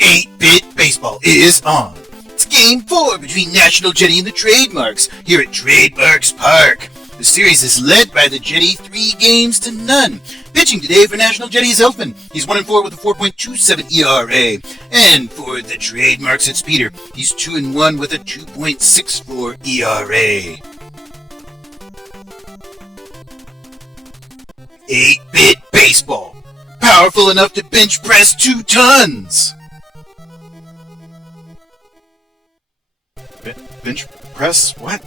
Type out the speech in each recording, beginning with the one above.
8-Bit Baseball is on. It's Game 4 between National Jetty and the Trademarks here at Trademarks Park. The series is led by the Jetty 3-0. Pitching today for National Jetty is Elfman. He's 1-4 with a 4.27 ERA. And for the Trademarks, it's Peter. He's 2-1 with a 2.64 ERA. 8-Bit Baseball. Powerful enough to bench press 2 tons. Bench press? What?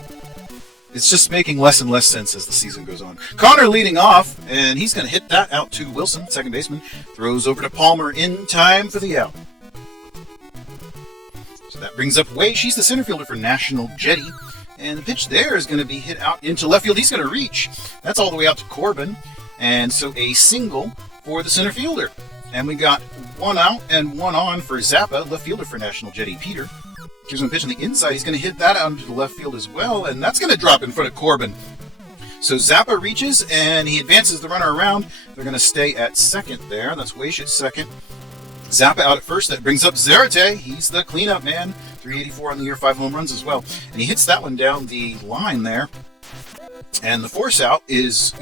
It's just making less and less sense as the season goes on. Connor leading off, and he's going to hit that out to Wilson, second baseman. Throws over to Palmer in time for the out. So that brings up Way. She's the center fielder for National Jetty. And the pitch there is going to be hit out into left field. He's going to reach. That's all the way out to Corbin. And so a single for the center fielder. And we got 1 out and 1 on for Zappa, left fielder for National Jetty, Peter. Gives him a pitch on the inside. He's going to hit that out into the left field as well, and that's going to drop in front of Corbin. So Zappa reaches, and he advances the runner around. They're going to stay at second there. That's Weish at second. Zappa out at first. That brings up Zarate. He's the cleanup man. 384 on the year, 5 home runs as well. And he hits that one down the line there. And the force out is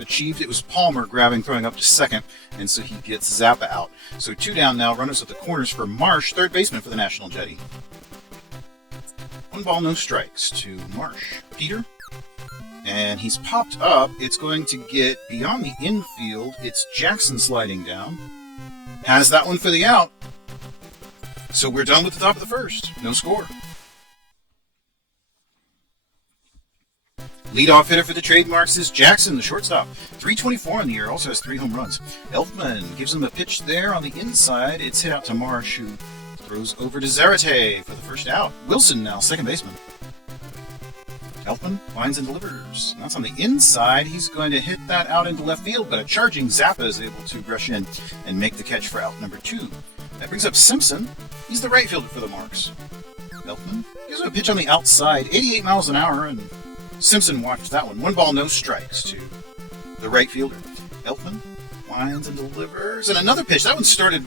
achieved. It was Palmer throwing up to second, and so he gets Zappa out. So 2 down now, runners at the corners for Marsh, third baseman for the National Jetty. 1 ball, no strikes to Marsh. Peter, and he's popped up. It's going to get beyond the infield. It's Jackson sliding down. Has that one for the out. So we're done with the top of the first. No score. Leadoff hitter for the Trademarks is Jackson, the shortstop. 324 on the year, also has 3 home runs. Elfman gives him a pitch there on the inside. It's hit out to Marsh, who throws over to Zarate for the first out. Wilson now, second baseman. Elfman lines and delivers. And that's on the inside. He's going to hit that out into left field, but a charging Zappa is able to rush in and make the catch for out number 2. That brings up Simpson. He's the right fielder for the Marks. Elfman gives him a pitch on the outside, 88 miles an hour, and Simpson watched that one. 1 ball, no strikes to the right fielder. Elfman winds and delivers, and another pitch. That one started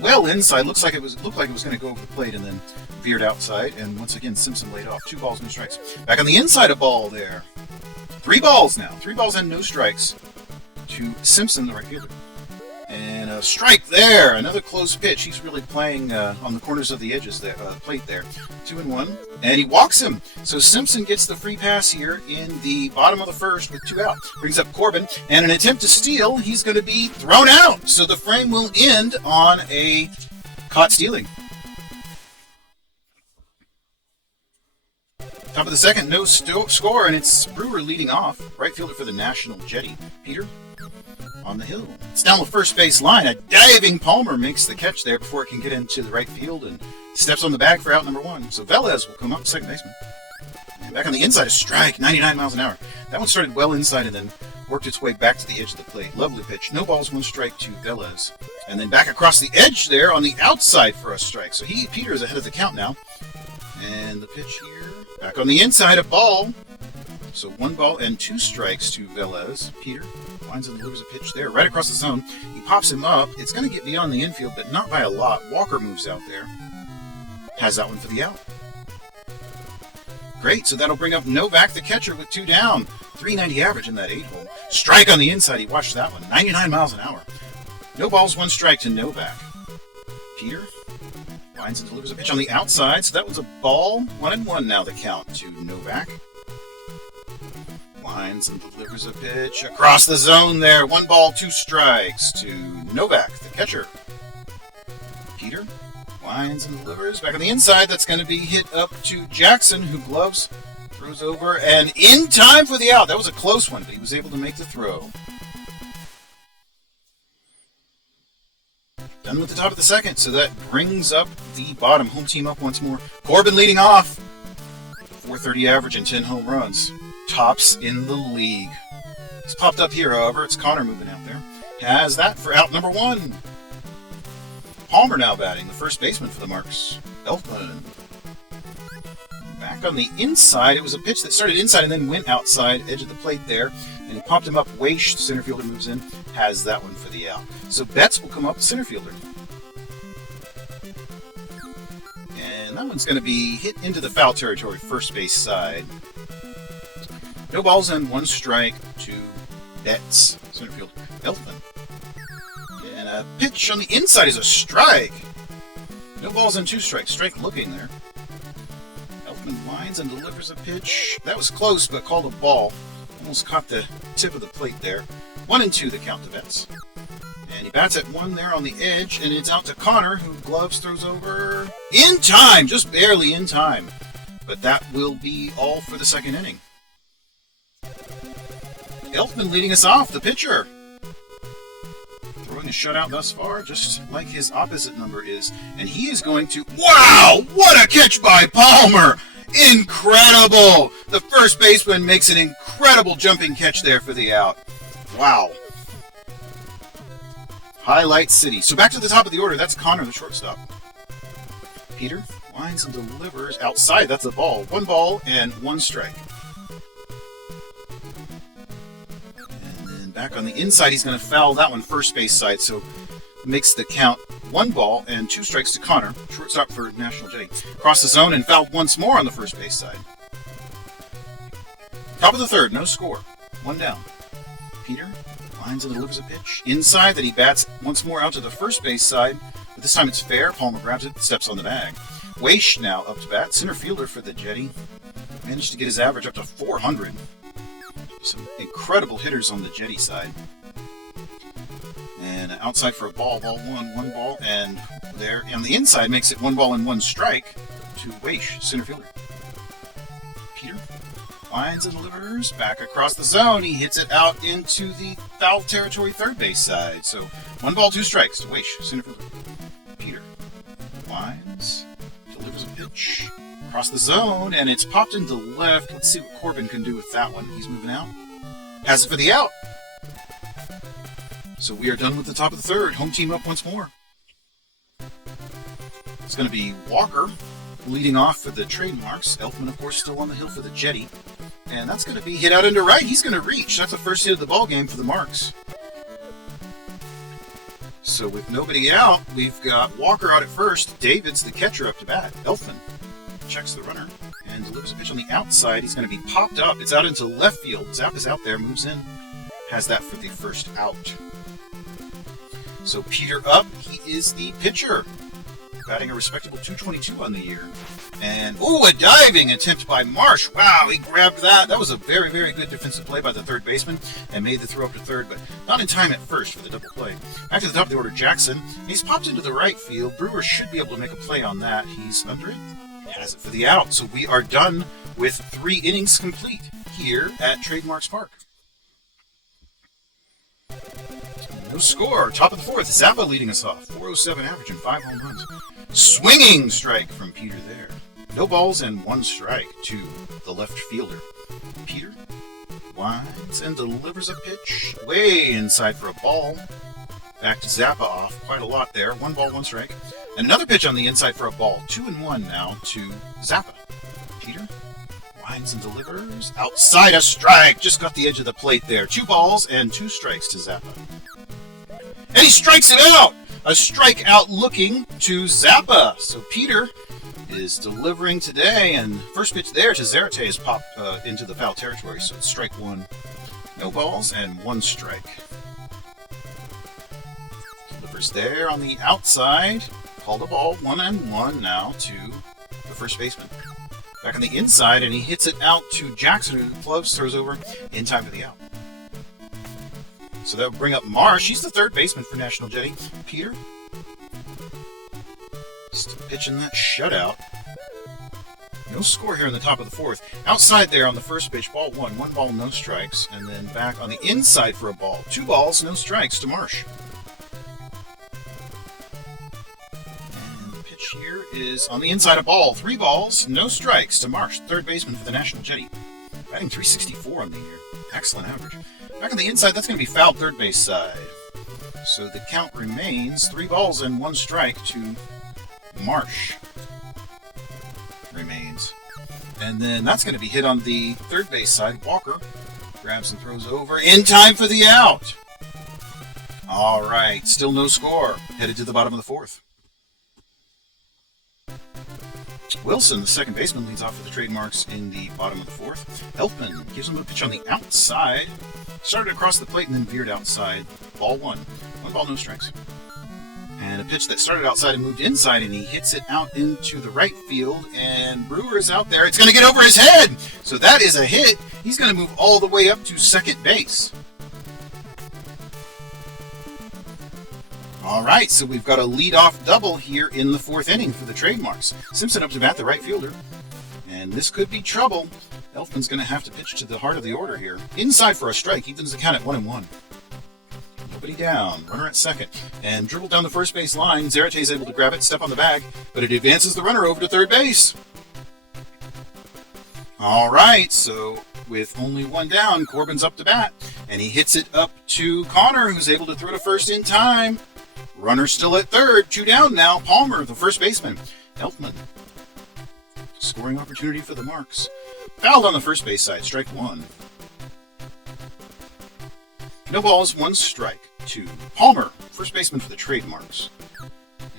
well inside. Looked like it was going to go over the plate, and then veered outside. And once again, Simpson laid off. 2 balls, no strikes. Back on the inside, a ball there. 3 balls now. 3 balls and no strikes to Simpson, the right fielder. And a strike there. Another close pitch. He's really playing on the corners of the edges there, plate there. 2-1. And he walks him. So Simpson gets the free pass here in the bottom of the first with 2 out. Brings up Corbin. And an attempt to steal. He's going to be thrown out. So the frame will end on a caught stealing. Top of the second, no score. And it's Brewer leading off. Right fielder for the National Jetty. Peter on the hill. It's down the first base line. A diving Palmer makes the catch there before it can get into the right field and steps on the bag for out number 1. So Velez will come up, second baseman. And back on the inside, a strike, 99 miles an hour. That one started well inside and then worked its way back to the edge of the plate. Lovely pitch. No balls, 1 strike to Velez. And then back across the edge there on the outside for a strike. So Peter is ahead of the count now. And the pitch here. Back on the inside, a ball. So 1 ball and 2 strikes to Velez. Peter winds and delivers a pitch there right across the zone. He pops him up. It's going to get beyond the infield, but not by a lot. Walker moves out there. Has that one for the out. Great, so that'll bring up Novak, the catcher, with 2 down. 390 average in that 8-hole. Strike on the inside. He watched that one. 99 miles an hour. No balls, 1 strike to Novak. Peter winds and delivers a pitch on the outside. So that was a ball. 1-1 now the count to Novak. Winds and delivers a pitch across the zone there. 1 ball, 2 strikes to Novak, the catcher. Peter winds and delivers. Back on the inside, that's going to be hit up to Jackson, who gloves, throws over, and in time for the out. That was a close one, but he was able to make the throw. Done with the top of the second, so that brings up the bottom. Home team up once more. Corbin leading off. 430 average and 10 home runs. Tops in the league. He's popped up here, however. It's Connor moving out there. Has that for out number 1. Palmer now batting, the first baseman for the Marks. Elfman. Back on the inside. It was a pitch that started inside and then went outside, edge of the plate there. And he popped him up. Weish, the center fielder, moves in. has that one for the out. So Betts will come up center fielder. And that one's going to be hit into the foul territory, first base side. No balls and 1 strike to Betts, center field. Elfman. And a pitch on the inside is a strike. No balls and 2 strikes. Strike looking there. Elfman lines and delivers a pitch. That was close, but called a ball. Almost caught the tip of the plate there. 1-2 the count to Betts. And he bats at 1 there on the edge, and it's out to Connor, who gloves, throws over in time, just barely in time. But that will be all for the second inning. Elfman leading us off, the pitcher. Throwing a shutout thus far, just like his opposite number is. And he is going to... Wow! What a catch by Palmer! Incredible! The first baseman makes an incredible jumping catch there for the out. Wow. Highlight City. So back to the top of the order. That's Connor, the shortstop. Peter lines and delivers outside. That's a ball. 1 ball and 1 strike. And then back on the inside, he's going to foul that one first base side. So makes the count 1 ball and 2 strikes to Connor, shortstop for National Jetty. Cross the zone and fouled once more on the first base side. Top of the third, no score. 1 down. Peter lines and delivers a pitch inside that he bats once more out to the first base side, but this time it's fair. Palmer grabs it, steps on the bag. Weish now up to bat, center fielder for the Jetty. Managed to get his average up to 400. Some incredible hitters on the Jetty side. And outside for a ball, ball 1 ball, and there on the inside makes it 1 ball and 1 strike to Weish, center fielder. Peter lines and delivers back across the zone. He hits it out into the foul territory third base side. So 1 ball, 2 strikes to Weish, center fielder. Peter lines, delivers a pitch across the zone, and it's popped into left. Let's see what Corbin can do with that one. He's moving out. Has it for the out. So we are done with the top of the third. Home team up once more. It's going to be Walker leading off for the trademarks. Elfman, of course, still on the hill for the Jetty. And that's going to be hit out into right. He's going to reach. That's the first hit of the ball game for the Marks. So with nobody out, we've got Walker out at first. David's the catcher up to bat. Elfman checks the runner and delivers a pitch on the outside. He's going to be popped up. It's out into left field. Zap is out there, moves in. Has that for the first out. So Peter up. He is the pitcher. Batting a respectable .222 on the year. And, a diving attempt by Marsh. Wow, he grabbed that. That was a very, very good defensive play by the third baseman and made the throw up to third, but not in time at first for the double play. Back to the top of the order, Jackson. He's popped into the right field. Brewer should be able to make a play on that. He's under it. Has it for the out. So we are done with 3 innings complete here at Trademarks Park. No score. Top of the fourth. Zappa leading us off. .407 average and 5 home runs. Swinging strike from Peter there. No balls and 1 strike to the left fielder. Peter lines and delivers a pitch way inside for a ball. Back to Zappa off quite a lot there. 1 ball, 1 strike. And another pitch on the inside for a ball. 2-1 now to Zappa. Peter lines and delivers. Outside a strike. Just got the edge of the plate there. 2 balls and 2 strikes to Zappa. And he strikes it out! A strikeout looking to Zappa. So Peter is delivering today, and first pitch there to Zarate is popped into the foul territory, so it's strike 1. No balls and 1 strike. Delivers there on the outside. Called a ball, 1-1 now to the first baseman. Back on the inside, and he hits it out to Jackson, who gloves, throws over in time for the out. So that would bring up Marsh. He's the third baseman for National Jetty. Peter still pitching that shutout. No score here in the top of the fourth. Outside there on the first pitch, ball 1. 1 ball, no strikes. And then back on the inside for a ball. 2 balls, no strikes to Marsh. And the pitch here is on the inside a ball. 3 balls, no strikes to Marsh, third baseman for the National Jetty. Batting .364 on the year. Excellent average. Back on the inside, that's going to be fouled third base side. So the count remains 3 balls and 1 strike to Marsh. Remains. And then that's going to be hit on the third base side. Walker grabs and throws over in time for the out. All right, still no score. Headed to the bottom of the fourth. Wilson, the second baseman, leads off for the trademarks in the bottom of the fourth. Elfman gives him a pitch on the outside. Started across the plate and then veered outside. Ball one. One ball, no strikes. And a pitch that started outside and moved inside, and he hits it out into the right field, and Brewer is out there. It's going to get over his head! So that is a hit. He's going to move all the way up to second base. All right, so we've got a leadoff double here in the fourth inning for the trademarks. Simpson up to bat, the right fielder. And this could be trouble. Elfman's going to have to pitch to the heart of the order here. Inside for a strike, evens the count at 1-1. Nobody down, runner at second. And dribbled down the first base line. Zarate is able to grab it, step on the bag, but it advances the runner over to third base. All right, so with only one down, Corbin's up to bat. And he hits it up to Connor, who's able to throw to first in time. Runner still at third, two down now. Palmer, the first baseman. Elfman. Scoring opportunity for the Marks. Fouled on the first base side, strike one. No balls, one strike to Palmer, first baseman for the trademarks.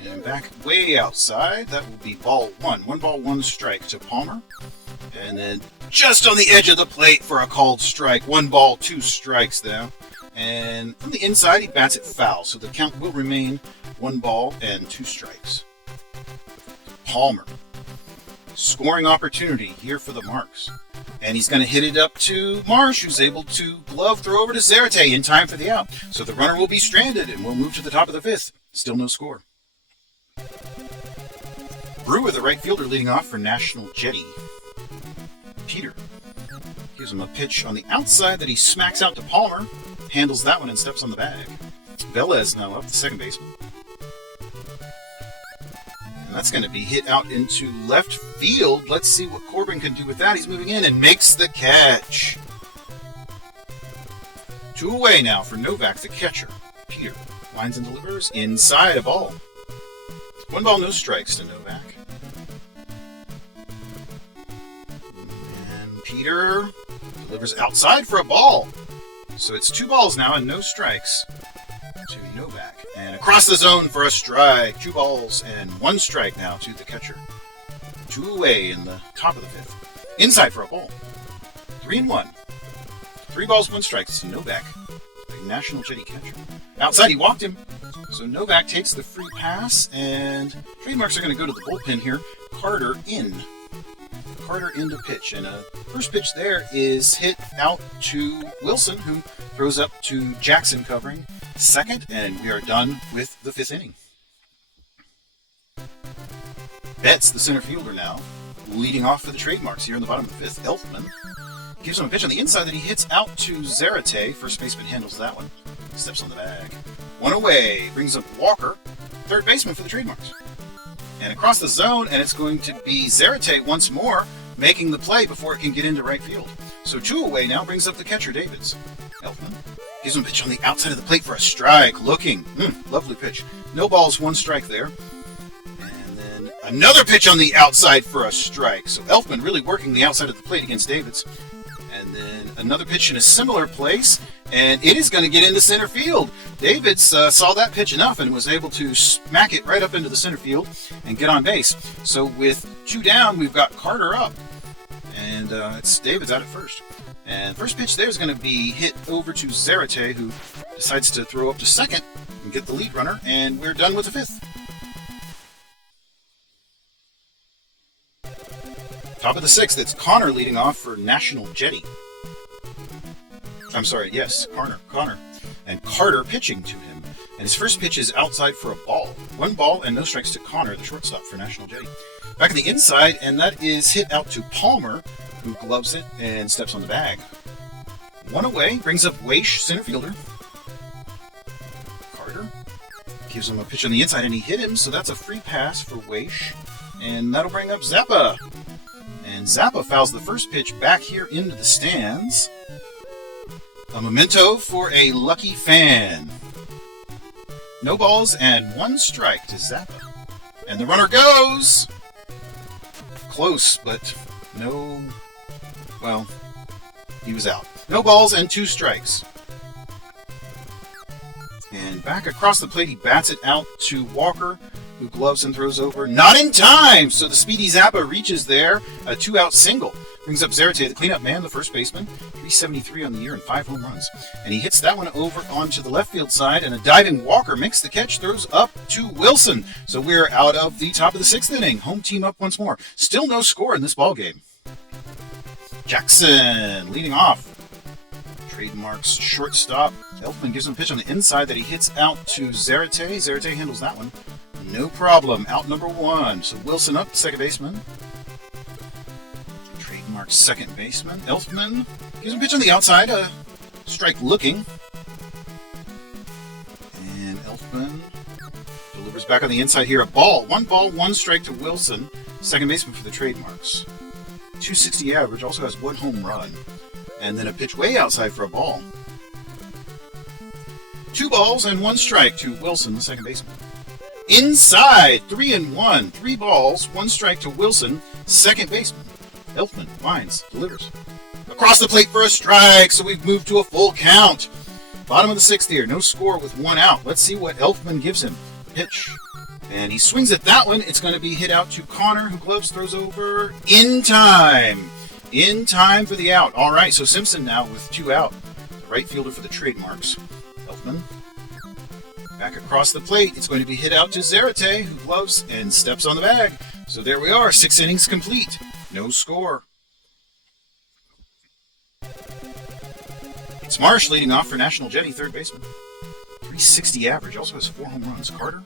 And back way outside, that will be ball one. One ball, one strike to Palmer. And then just on the edge of the plate for a called strike. One ball, two strikes now. And from the inside, he bats it foul, so the count will remain one ball and two strikes. Palmer. Scoring opportunity here for the Marks. And he's going to hit it up to Marsh, who's able to glove throw over to Zarate in time for the out. So the runner will be stranded, and we'll move to the top of the fifth. Still no score. Brewer, the right fielder, leading off for National Jetty. Peter gives him a pitch on the outside that he smacks out to Palmer. Handles that one and steps on the bag. Velez now up, the second baseman. And that's going to be hit out into left field. Let's see what Corbin can do with that. He's moving in and makes the catch. Two away now for Novak, the catcher. Peter lines and delivers inside a ball. One ball, no strikes to Novak. And Peter delivers outside for a ball. So it's two balls now and no strikes to Novak. And across the zone for a strike. Two balls and one strike now to the catcher. Two away in the top of the fifth. Inside for a ball. 3-1. Three balls, one strike to Novak, the National Jetty catcher. Outside, he walked him. So Novak takes the free pass, and trademarks are going to go to the bullpen here. Carter in. Carter into pitch, and first pitch there is hit out to Wilson, who throws up to Jackson covering second, and we are done with the fifth inning. Betts, the center fielder now, leading off for the trademarks here in the bottom of the fifth. Elfman gives him a pitch on the inside that he hits out to Zarate. First baseman handles that one. Steps on the bag. One away, brings up Walker, third baseman for the trademarks. And across the zone, and it's going to be Zarate once more, making the play before it can get into right field. So two away now, brings up the catcher, Davids. Elfman gives him a pitch on the outside of the plate for a strike. Looking, lovely pitch. No balls, one strike there. And then another pitch on the outside for a strike. So Elfman really working the outside of the plate against Davids. And then another pitch in a similar place, and it is going to get into center field. Davids saw that pitch enough and was able to smack it right up into the center field and get on base. So with two down, we've got Carter up, and it's Davids out at first. And first pitch there is going to be hit over to Zarate, who decides to throw up to second and get the lead runner, and we're done with the fifth. Top of the sixth, it's Connor leading off for National Jetty. I'm sorry, yes, Connor. And Carter pitching to him. And his first pitch is outside for a ball. One ball and no strikes to Connor, the shortstop for National Jetty. Back on the inside, and that is hit out to Palmer, who gloves it and steps on the bag. One away, brings up Weish, center fielder. Carter gives him a pitch on the inside, and he hit him, so that's a free pass for Weish. And that'll bring up Zappa. And Zappa fouls the first pitch back here into the stands. A memento for a lucky fan. No balls and one strike to Zappa. And the runner goes! Close, but no... Well, he was out. No balls and two strikes. And back across the plate, he bats it out to Walker, who gloves and throws over. Not in time! So the speedy Zappa reaches there. A 2-out single. Brings up Zarate, the cleanup man, the first baseman. 373 on the year and 5 home runs. And he hits that one over onto the left field side, and a diving Walker makes the catch, throws up to Wilson. So we're out of the top of the 6th inning. Home team up once more. Still no score in this ball game. Jackson leading off. Trademarks shortstop. Elfman gives him a pitch on the inside that he hits out to Zarate. Zarate handles that one. No problem. Out number 1. So Wilson up, second baseman. Trademark's second baseman. Elfman gives him a pitch on the outside. Strike looking. And Elfman delivers back on the inside here. A ball. 1 ball, 1 strike to Wilson. Second baseman for the Trademarks. 260 average. Also has 1 home run. And then a pitch way outside for a ball. 2 balls and 1 strike to Wilson, the second baseman. Inside, 3-1. 3 balls, 1 strike to Wilson, second baseman. Elfman winds, delivers. Across the plate for a strike, so we've moved to a full count. Bottom of the 6th here, no score with 1 out. Let's see what Elfman gives him. Pitch. And he swings at that one. It's going to be hit out to Connor, who gloves, throws over in time. In time for the out. All right, so Simpson now with 2 out. The right fielder for the Trademarks. Elfman. Back across the plate. It's going to be hit out to Zarate, who gloves and steps on the bag. So there we are. 6 innings complete. No score. It's Marsh leading off for National Jetty, third baseman. 360 average. Also has 4 home runs. Carter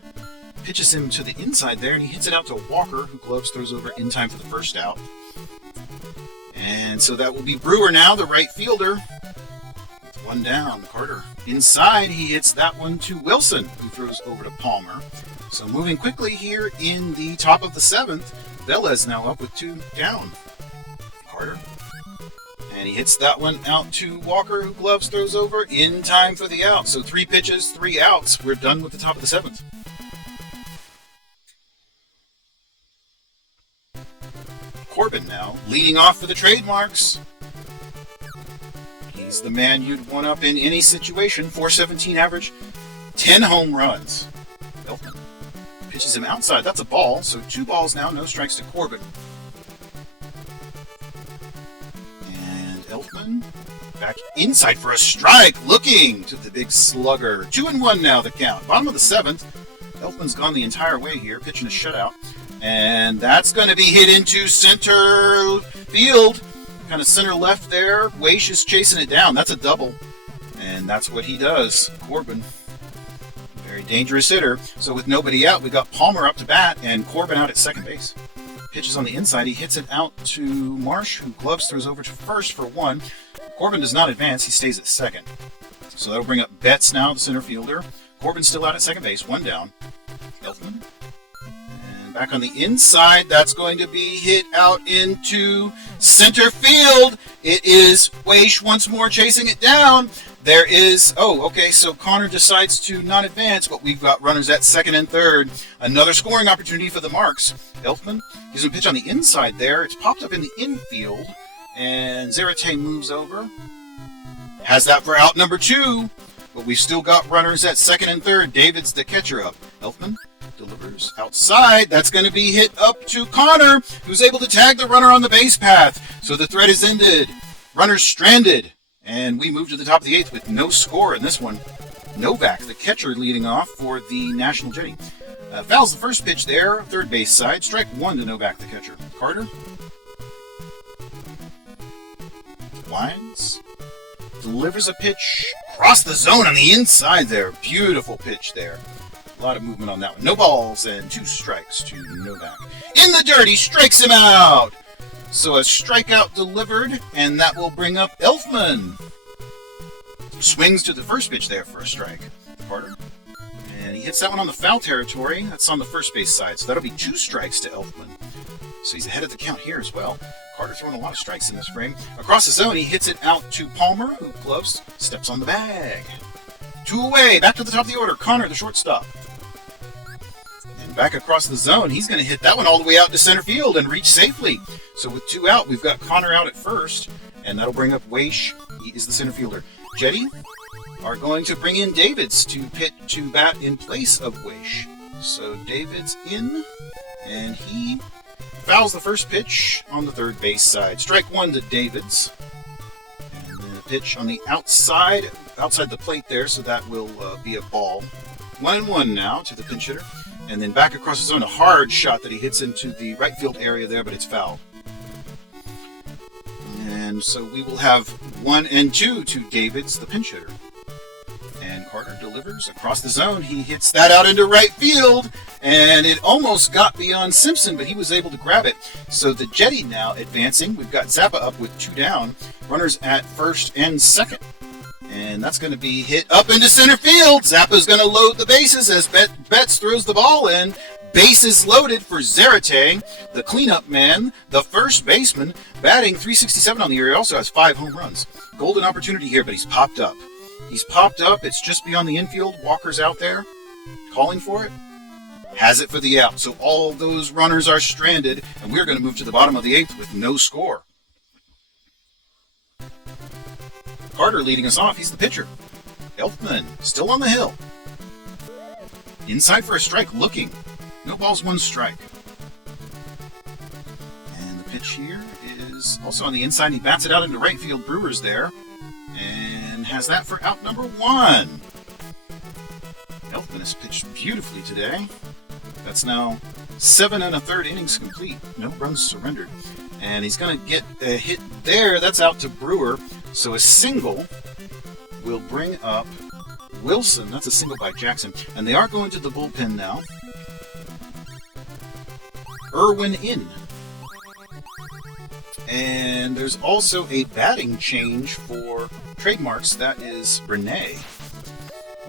pitches him to the inside there, and he hits it out to Walker, who gloves, throws over in time for the first out. And so that will be Brewer now, the right fielder. With 1 down, Carter inside. He hits that one to Wilson, who throws over to Palmer. So moving quickly here in the top of the 7th, Velez now up with 2 down. Carter. And he hits that one out to Walker, who gloves, throws over in time for the out. So 3 pitches, 3 outs. We're done with the top of the 7th. Corbin now, leading off for the Trademarks. He's the man you'd want up in any situation. 417 average, 10 home runs. Elfman pitches him outside. That's a ball, so 2 balls now, no strikes to Corbin. And Elfman back inside for a strike, looking to the big slugger. 2-1 now the count. Bottom of the 7th. Elfman's gone the entire way here, pitching a shutout. And that's going to be hit into center field. Kind of center left there. Weish is chasing it down. That's a double. And that's what he does. Corbin, very dangerous hitter. So with nobody out, we got Palmer up to bat and Corbin out at second base. Pitches on the inside. He hits it out to Marsh, who gloves, throws over to first for 1. Corbin does not advance. He stays at second. So that'll bring up Betts now, the center fielder. Corbin's still out at second base. 1 down. Elfman. Back on the inside, that's going to be hit out into center field. It is Weish once more chasing it down. There is, so Connor decides to not advance, but we've got runners at second and third. Another scoring opportunity for the Marks. Elfman gives him a pitch on the inside there. It's popped up in the infield, and Zarate moves over. Has that for out number 2, but we've still got runners at second and third. David's the catcher up. Elfman delivers outside. That's going to be hit up to Connor, who's able to tag the runner on the base path. So the threat is ended. Runners stranded. And we move to the top of the 8th with no score in this one. Novak, the catcher, leading off for the National Jetty. Fouls the first pitch there, third base side. Strike 1 to Novak, the catcher. Carter winds. Delivers a pitch across the zone on the inside there. Beautiful pitch there. A lot of movement on that one. No balls and 2 strikes to Novak. In the dirt, he strikes him out. So a strikeout delivered, and that will bring up Elfman. Swings to the first pitch there for a strike. Carter. And he hits that one on the foul territory. That's on the first base side. So that'll be 2 strikes to Elfman. So he's ahead of the count here as well. Carter throwing a lot of strikes in this frame. Across the zone, he hits it out to Palmer, who gloves, steps on the bag. 2 away. Back to the top of the order. Connor, the shortstop. Back across the zone, he's going to hit that one all the way out to center field and reach safely. So with 2 out, we've got Connor out at first, and that'll bring up Weish. He is the center fielder. Jetty are going to bring in Davids to bat in place of Weish. So Davids in, and he fouls the first pitch on the third base side. Strike one to Davids. And then a pitch on the outside the plate there, so that will be a ball. 1-1 now to the pinch hitter. And then back across the zone, a hard shot that he hits into the right field area there, but it's foul. And so we will have 1-2 to Davids, the pinch hitter. And Carter delivers across the zone. He hits that out into right field, and it almost got beyond Simpson, but he was able to grab it. So the Jetty now advancing. We've got Zappa up with 2 down. Runners at first and second. And that's going to be hit up into center field. Zappa's going to load the bases as Betts throws the ball in. Bases loaded for Zarate, the cleanup man, the first baseman, batting .367 on the year. He also has 5 home runs. Golden opportunity here, but he's popped up. He's popped up. It's just beyond the infield. Walker's out there calling for it. Has it for the out. So all those runners are stranded, and we're going to move to the bottom of the 8th with no score. Carter leading us off. He's the pitcher. Elfman still on the hill. Inside for a strike, looking. No balls, 1 strike. And the pitch here is also on the inside. He bats it out into right field. Brewer's there. And has that for out number 1. Elfman has pitched beautifully today. That's now 7 1/3 innings complete. No runs surrendered. And he's going to get a hit there. That's out to Brewer. So a single will bring up Wilson. That's a single by Jackson. And they are going to the bullpen now. Irwin in. And there's also a batting change for Trademarks. That is Renee.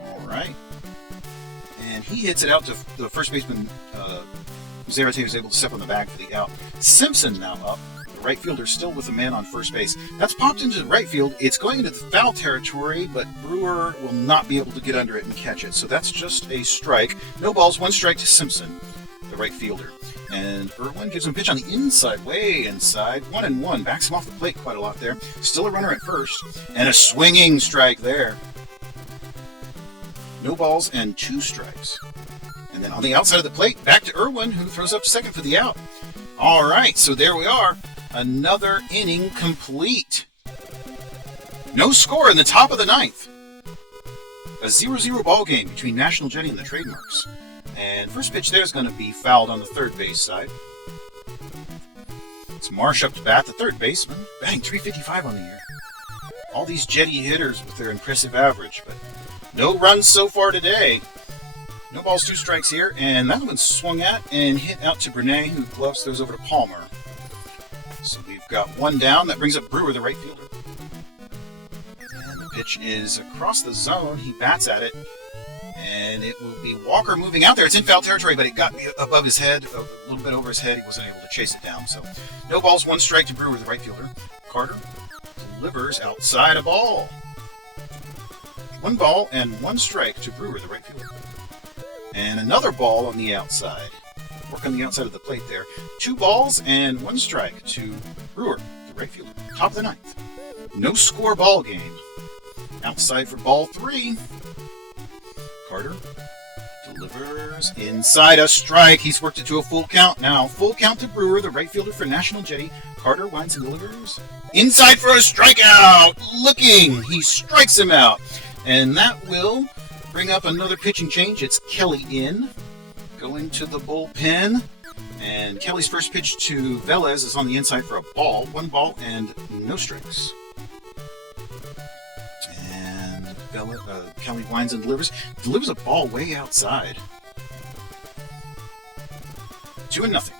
All right. And he hits it out to the first baseman. Zarate was able to step on the bag for the out. Simpson now up. The right fielder still with a man on first base. That's popped into the right field. It's going into the foul territory, but Brewer will not be able to get under it and catch it. So that's just a strike. No balls, 1 strike to Simpson, the right fielder. And Irwin gives him a pitch on the inside, way inside. 1-1. Backs him off the plate quite a lot there. Still a runner at first. And a swinging strike there. No balls and 2 strikes. And then on the outside of the plate, back to Irwin, who throws up second for the out. All right, so there we are. Another inning complete. No score in the top of the 9th. A 0-0 ball game between National Jetty and the Trademarks. And first pitch there is going to be fouled on the third base side. It's Marsh up to bat, the third baseman, batting .355 on the year. All these Jetty hitters with their impressive average, but no runs so far today. No balls, 2 strikes here, and that one's swung at and hit out to Brene, who gloves throws over to Palmer. So we've got 1 down. That brings up Brewer, the right fielder. And the pitch is across the zone. He bats at it, and it will be Walker moving out there. It's in foul territory, but it got above his head, a little bit over his head. He wasn't able to chase it down. So no balls, 1 strike to Brewer, the right fielder. Carter delivers outside a ball. 1 ball and 1 strike to Brewer, the right fielder. And another ball on the outside. Work on the outside of the plate there. 2 balls and 1 strike to Brewer, the right fielder. Top of the 9th. No score ball game. Outside for ball 3. Carter delivers inside a strike. He's worked it to a full count now. Full count to Brewer, the right fielder for National Jetty. Carter winds and delivers. Inside for a strikeout. Looking. He strikes him out. And that will bring up another pitching change. It's Kelly in, going to the bullpen. And Kelly's first pitch to Velez is on the inside for a ball. 1 ball and no strikes. And Kelly winds and delivers. Delivers a ball way outside. 2-0.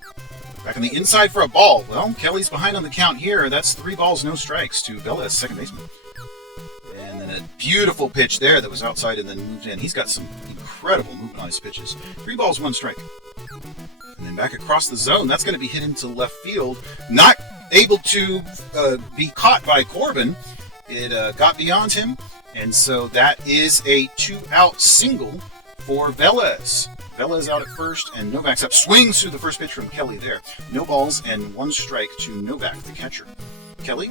Back on the inside for a ball. Well, Kelly's behind on the count here. That's 3 balls, no strikes to Velez, second baseman. And then a beautiful pitch there that was outside and then moved in. He's got some incredible movement on his pitches. 3 balls, 1 strike. And then back across the zone. That's going to be hit into left field. Not able to be caught by Corbin. It got beyond him. And so that is a 2-out single for Velez. Velez out at first, and Novak's up. Swings through the first pitch from Kelly there. No balls and 1 strike to Novak, the catcher. Kelly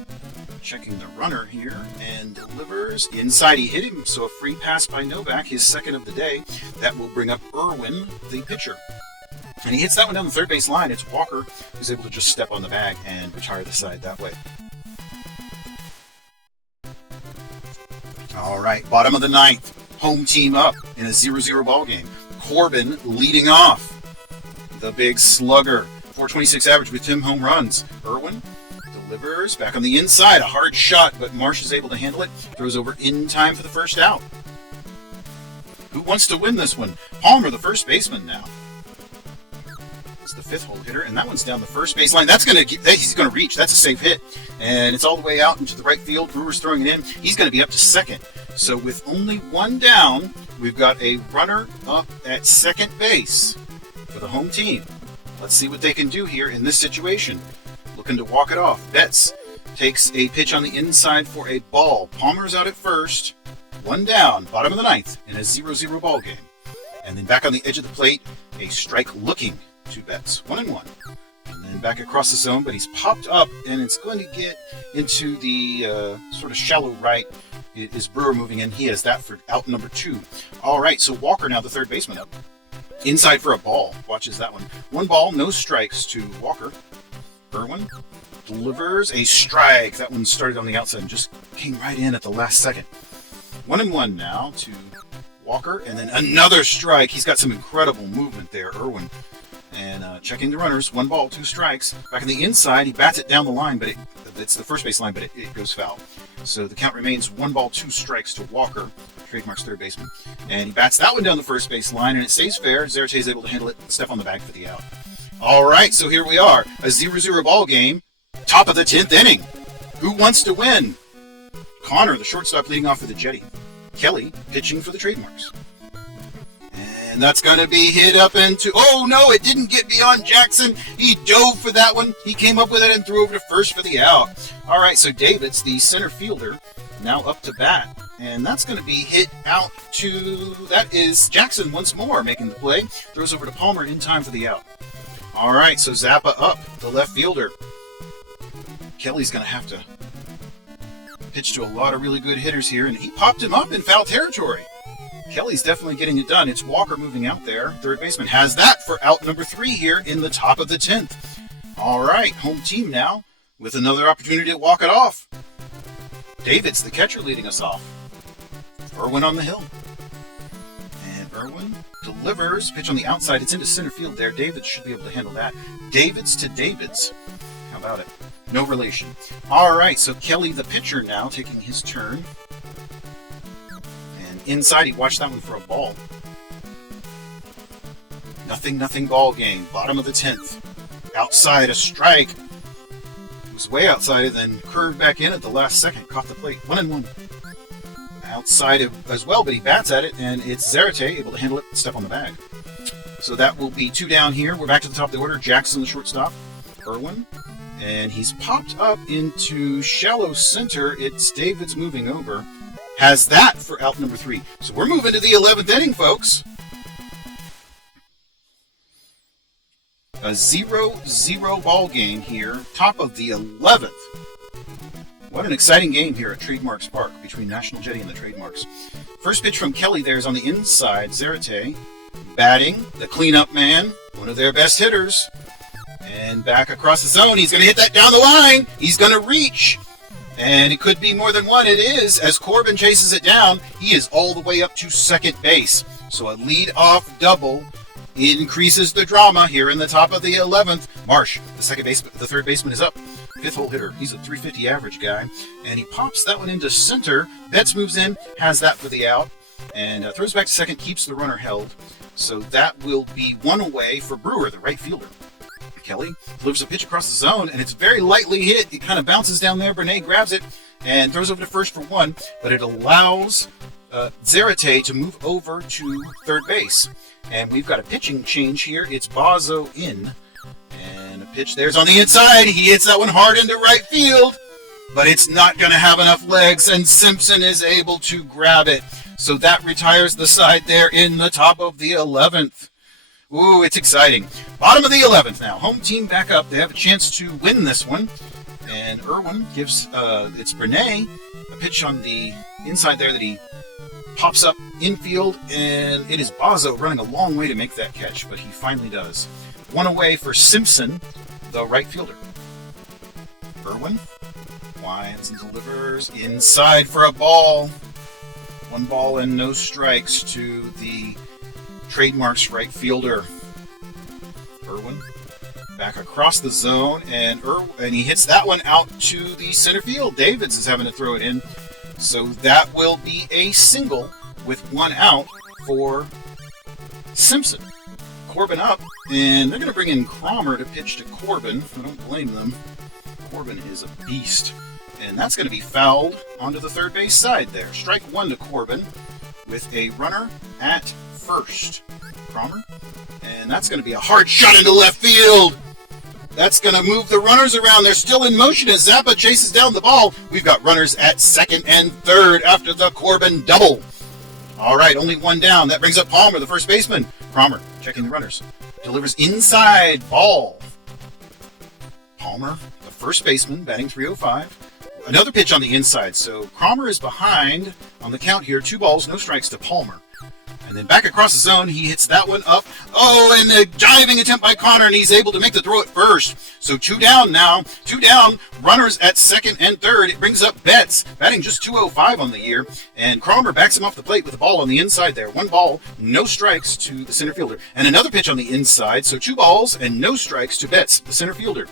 checking the runner here, and delivers. Inside, he hit him, so a free pass by Novak, his second of the day. That will bring up Irwin, the pitcher. And he hits that one down the third base line. It's Walker who's able to just step on the bag and retire the side that way. All right, bottom of the ninth. Home team up in a 0-0 ball game. Corbin leading off. The big slugger. 426 average with 10 home runs. Irwin delivers back on the inside. A hard shot, but Marsh is able to handle it. Throws over in time for the first out. Who wants to win this one? Palmer, the first baseman now. It's the fifth hole hitter, and that one's down the first baseline. That's he's going to reach. That's a safe hit. And it's all the way out into the right field. Brewer's throwing it in. He's going to be up to second. So with only one down, we've got a runner up at second base for the home team. Let's see what they can do here in this situation. Looking to walk it off. Betts takes a pitch on the inside for a ball. Palmer's out at first. One down, bottom of the ninth, in a 0-0 ball game. And then back on the edge of the plate, a strike looking to Betts. 1-1. And then back across the zone, but he's popped up, and it's going to get into the sort of shallow right. It is Brewer moving in. He has that for out number 2. All right, so Walker now the third baseman up. Inside for a ball. Watches that one. 1 ball, no strikes to Walker. Irwin delivers a strike. That one started on the outside and just came right in at the last second. 1-1 now to Walker, and then another strike. He's got some incredible movement there, Irwin. And checking the runners. 1 ball, 2 strikes. Back on the inside, he bats it down the line, but it's the first base line, but it goes foul. So the count remains 1 ball, 2 strikes to Walker, trademark's third baseman. And he bats that one down the first base line, and it stays fair. Zarate is able to handle it and step on the bag for the out. All right, so here we are. A 0-0 ball game. Top of the 10th inning. Who wants to win? Connor, the shortstop, leading off for the Jetty. Kelly, pitching for the trademarks. And that's going to be hit up into... Oh, no, it didn't get beyond Jackson. He dove for that one. He came up with it and threw over to first for the out. All right, so Davids, the center fielder, now up to bat. And that's going to be hit out to... That is Jackson once more making the play. Throws over to Palmer in time for the out. All right, so Zappa up, the left fielder. Kelly's going to have to pitch to a lot of really good hitters here, and he popped him up in foul territory. Kelly's definitely getting it done. It's Walker moving out there. Third baseman has that for out number 3 here in the top of the 10th. All right, home team now with another opportunity to walk it off. Davids, the catcher, leading us off. Irwin on the hill. And Irwin delivers. Pitch on the outside. It's into center field there. Davids should be able to handle that. Davids to Davids. How about it? No relation. All right, so Kelly, the pitcher, now taking his turn. And inside, he watched that one for a ball. Nothing ball game. Bottom of the 10th. Outside, a strike. It was way outside and then curved back in at the last second. Caught the plate. 1-1. Outside as well, but he bats at it, and it's Zarate able to handle it and step on the bag. So that will be 2 down here. We're back to the top of the order. Jackson, the shortstop. Irwin. And he's popped up into shallow center. It's Davids moving over. Has that for out number 3. So we're moving to the 11th inning, folks. A 0-0 ball game here. Top of the 11th. What an exciting game here at Trademarks Park between National Jetty and the Trademarks. First pitch from Kelly there is on the inside. Zarate batting, the cleanup man, one of their best hitters. And back across the zone, he's going to hit that down the line. He's going to reach. And it could be more than one. It is. As Corbin chases it down, he is all the way up to second base. So a lead-off double increases the drama here in the top of the 11th. Marsh, the third baseman, is up. Fifth hole hitter. He's a 350 average guy. And he pops that one into center. Betts moves in, has that for the out. And throws back to second, keeps the runner held. So that will be 1 away for Brewer, the right fielder. Kelly delivers a pitch across the zone, and it's very lightly hit. It kind of bounces down there. Bernay grabs it and throws over to first for 1, but it allows Zarate to move over to third base. And we've got a pitching change here. It's Bozzo in. And a pitch there's on the inside. He hits that one hard into right field, but it's not going to have enough legs, and Simpson is able to grab it. So that retires the side there in the top of the 11th. Ooh, it's exciting. Bottom of the 11th now. Home team back up. They have a chance to win this one. And Irwin gives it's Brene a pitch on the inside there that he pops up infield, and it is Bozzo running a long way to make that catch, but he finally does. One away for Simpson, the right fielder. Irwin winds and delivers inside for a ball. 1 ball and no strikes to the Trademarks right fielder. Irwin back across the zone, and he hits that one out to the center field. Davids is having to throw it in. So that will be a single with 1 out for Simpson. Corbin up, and they're going to bring in Cromer to pitch to Corbin. I don't blame them. Corbin is a beast. And that's going to be fouled onto the third base side there. Strike 1 to Corbin with a runner at first. Cromer. And that's going to be a hard shot into left field. That's going to move the runners around. They're still in motion as Zappa chases down the ball. We've got runners at second and third after the Corbin double. All right, only 1 down. That brings up Palmer, the first baseman. Cromer checking the runners. Delivers inside, ball. Palmer, the first baseman, batting .305. Another pitch on the inside. So Cromer is behind on the count here. 2 balls, no strikes to Palmer. And then back across the zone, he hits that one up. Oh, and a diving attempt by Connor, and he's able to make the throw at first. So 2 down now. 2 down, runners at second and third. It brings up Betts, batting just .205 on the year. And Cromer backs him off the plate with the ball on the inside there. 1 ball, no strikes to the center fielder. And another pitch on the inside. So 2 balls and no strikes to Betts, the center fielder.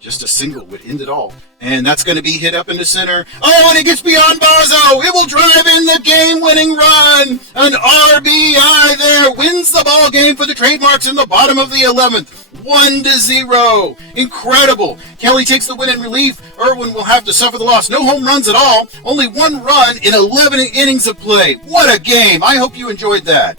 Just a single would end it all. And that's going to be hit up into center. Oh, and it gets beyond Bozzo. It will drive in the game-winning run. An RBI there wins the ball game for the Trademarks in the bottom of the 11th. 1-0. Incredible. Kelly takes the win in relief. Irwin will have to suffer the loss. No home runs at all. Only 1 run in 11 innings of play. What a game. I hope you enjoyed that.